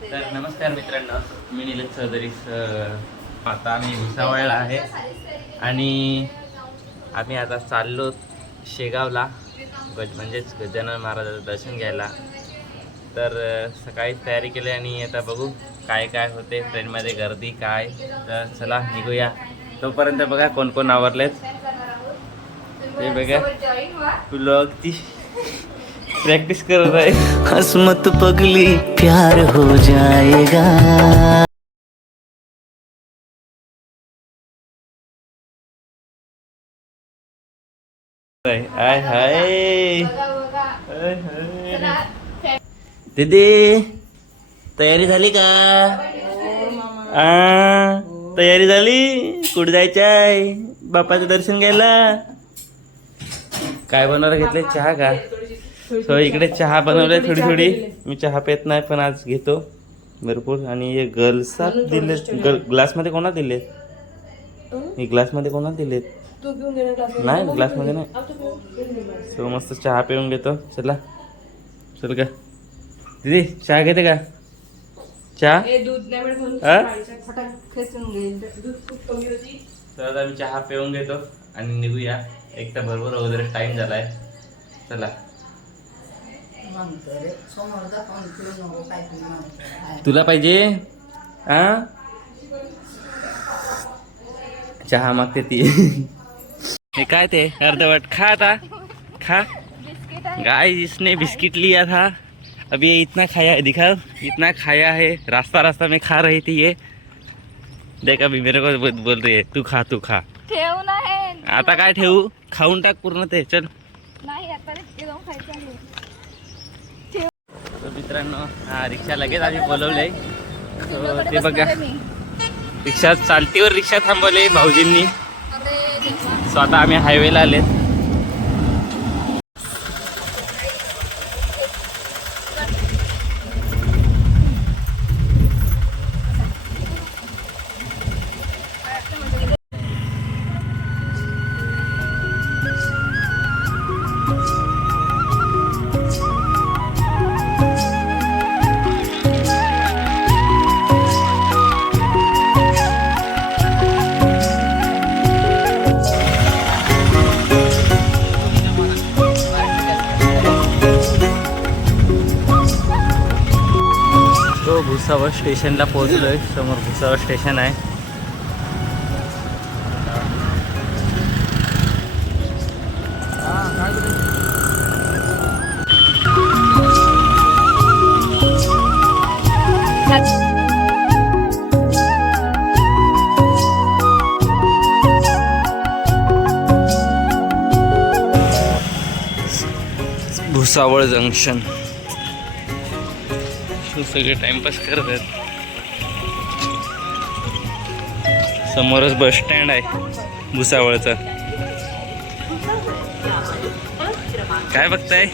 तर नमस्कार मित्रांनो मी निलेश चौधरी आता आम्ही भुसावळला आहे. आणि आम्ही आता चाललो शेगावला गज म्हणजेच गजानन महाराजाचं दर्शन घ्यायला. तर सकाळीच तयारी केली आणि आता बघू काय काय होते. ट्रेनमध्ये गर्दी काय? तर चला निघूया. तोपर्यंत बघा कोण कोण आवरलेत. ते बघा. लोक ती प्रॅक्टिस करत आहे. हसमत पगली प्यार हो जाएगा. आय हाय. दीदी तयारी झाली का? आ, तयारी झाली? कुठे जायचं आहे बापाचं दर्शन घ्यायला? काय बनवायला घेतलंय? चहा का? सो इकडे चहा बनवलाय थोडी थोडी मी चहा पेत नाही पण आज घेतो. भरपूर. आणि हे गर्ल्सात दिलेत. ग्लासमध्ये कोणा दिलेत? हे ग्लासमध्ये कोणा दिलेत? नाही ग्लासमध्ये नाही. सो मस्त चहा पिऊन घेतो. चला. चल का दीदी चहा घेते का? चहा? तर मी चहा पिऊन घेतो. आणि निघूया. एक तर भरपूर वगैरे टाइम झालाय. चला. तुला पाहिजे? हा चहा मागते ती. हे काय ते? अर्धवट. खा आता. खा. गाय इसने बिस्किट लिया था. अभी ये इतना खाया है दिखा. इतना खाया है. रास्ता रास्ता में खा रही थी ये. देख अभी मेरे को बोल रही है तू खा तू खा. ठेव नाही आता काय ठेवू? खाऊन टाक पूर्ण ते. चल. नाही आता ते जाऊन खायचं आहे तर मित्रांनो हा रिक्षा लगेच आम्ही बोलवलंय. ते बघा. रिक्षा चालतीवर रिक्षा थांबवले भाऊजींनी. स्वतः आम्ही हायवेला आले भुसावळ स्टेशनला आहे समोर भुसावळ स्टेशन आहे. भुसावळ जंक्शन. तो सगळे टाइमपास करत आहेत. समोरच बस स्टँड आहे भुसावळचं. काय बघताय?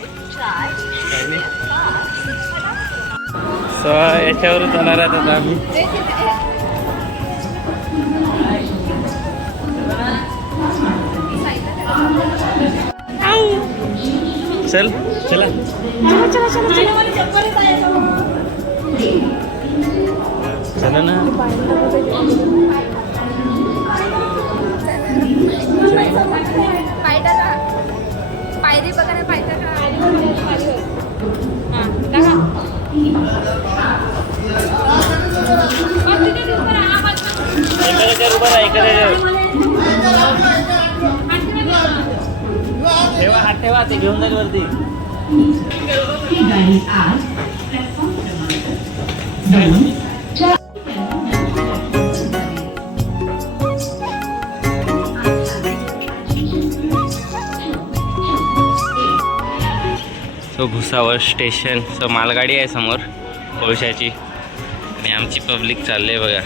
याच्यावरच जाणार आहेत आता आम्ही. चल. चला चला ना पाय पायरी बघा ना पाय टाका एका जागेवर उभा राहा ठेवा हात ठेवा ते घेऊन जाईल वरती. So Bhusawal station. सो मालगाडी आहे समोर कोळशाची. आणि आमची पब्लिक चालली आहे बघा.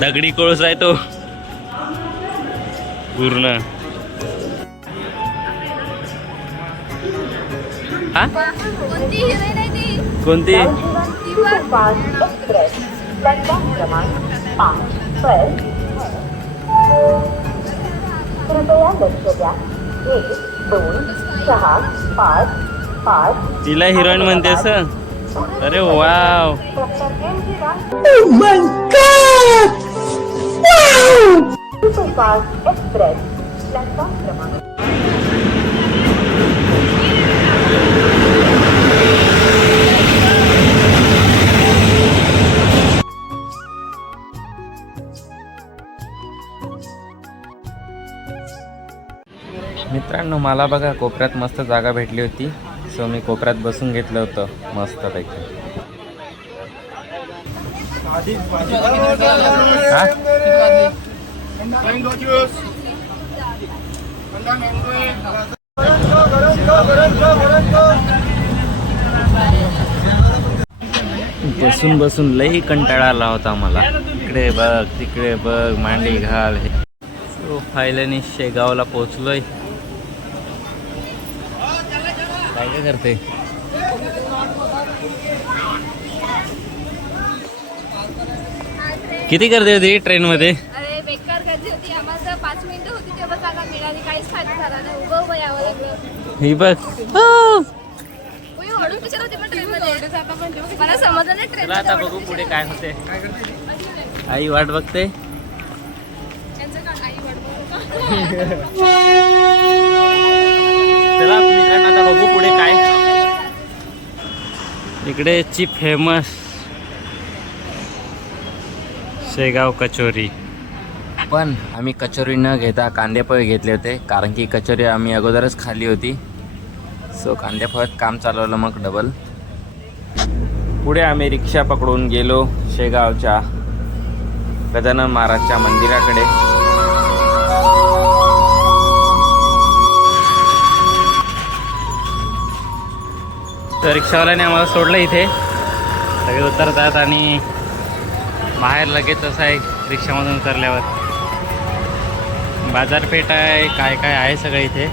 दगडी कोळस आहे तो. पूर्ण. हा? कोणती? पाच तिला हिरोईन म्हणते सर अरे wow. Oh superfast express platform क्रमांक मित्रांनो मला बघा कोपऱ्यात मस्त जागा भेटली होती. सो मी कोपऱ्यात बसून घेतलं होतं मस्तपैकी. बसून बसून लई कंटाळा आला होता मला इकडे बघ तिकडे बघ मांडी घाल. हे सो शेगावला पोचलोय काय काय करते? किती गर्दी होती ट्रेन मध्ये अरे बेकार गर्दी होती. आम्हाला जर पाच मिनिटं होती तेव्हा जागा मिळाली. काहीच फायदा झाला नाही. उभं उभं यावं लागलं. ही बघ. उई, हळू टीचर होती पण ट्रेनमध्ये मला समजलं नाही चला आता बघू पुढे काय होते. आई वाट बघते. चला मित्रांनो आता बघू पुढे काय. इकडे ची फेमस. शेगाव कचोरी. पण आम्ही कचोरी न घेता कांदेपोहे घेतले होते कारण की कचोरी आम्ही अगोदरच खाल्ली होती. सो कांदेपोह्यात काम चालवलं मग डबल पुढे आम्ही रिक्षा पकडून गेलो शेगावच्या गजानन महाराजच्या मंदिराकडे. तर रिक्षावाल्याने आम्हाला सोडलं इथे. सगळे उतरतात आणि बाहेर लगेच असं आहे रिक्षामधून उतरल्यावर. बाजारपेठ आहे काय काय आहे सगळं इथे.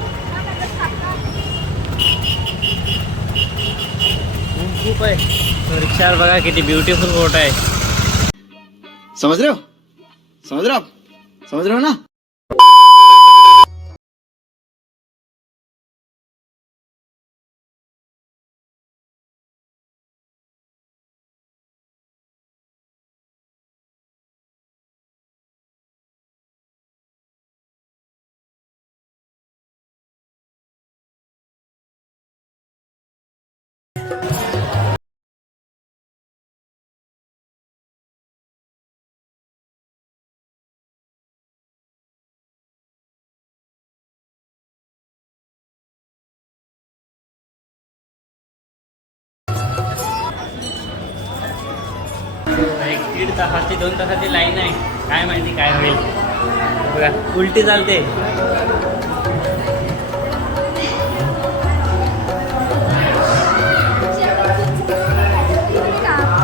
खूप खूप आहे. तो रिक्षावर बघा किती ब्युटिफुल फोटो आहे. समज रहे हो समझ रहे हो रहे हो ना? एक दीड तासाची दोन तासाची लाईन आहे. काय माहिती काय होईल. बघा उलटी चालते.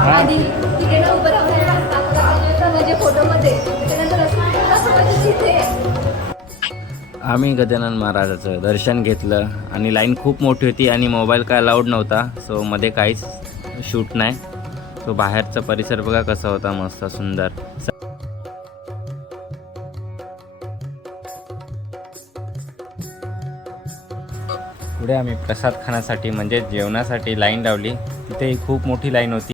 म्हणजे आम्ही गजानन महाराजाचं दर्शन घेतलं आणि लाईन खूप मोठी होती आणि मोबाईल काय अलाउड नव्हता सो मध्ये काहीच शूट नाही. सो बाहेरचा परिसर बघा कसा होता मस्त सुंदर. पुढे आम्ही प्रसाद खाण्यासाठी म्हणजे जेवणासाठी लाईन लावली. तिथेही खूप मोठी लाईन होती.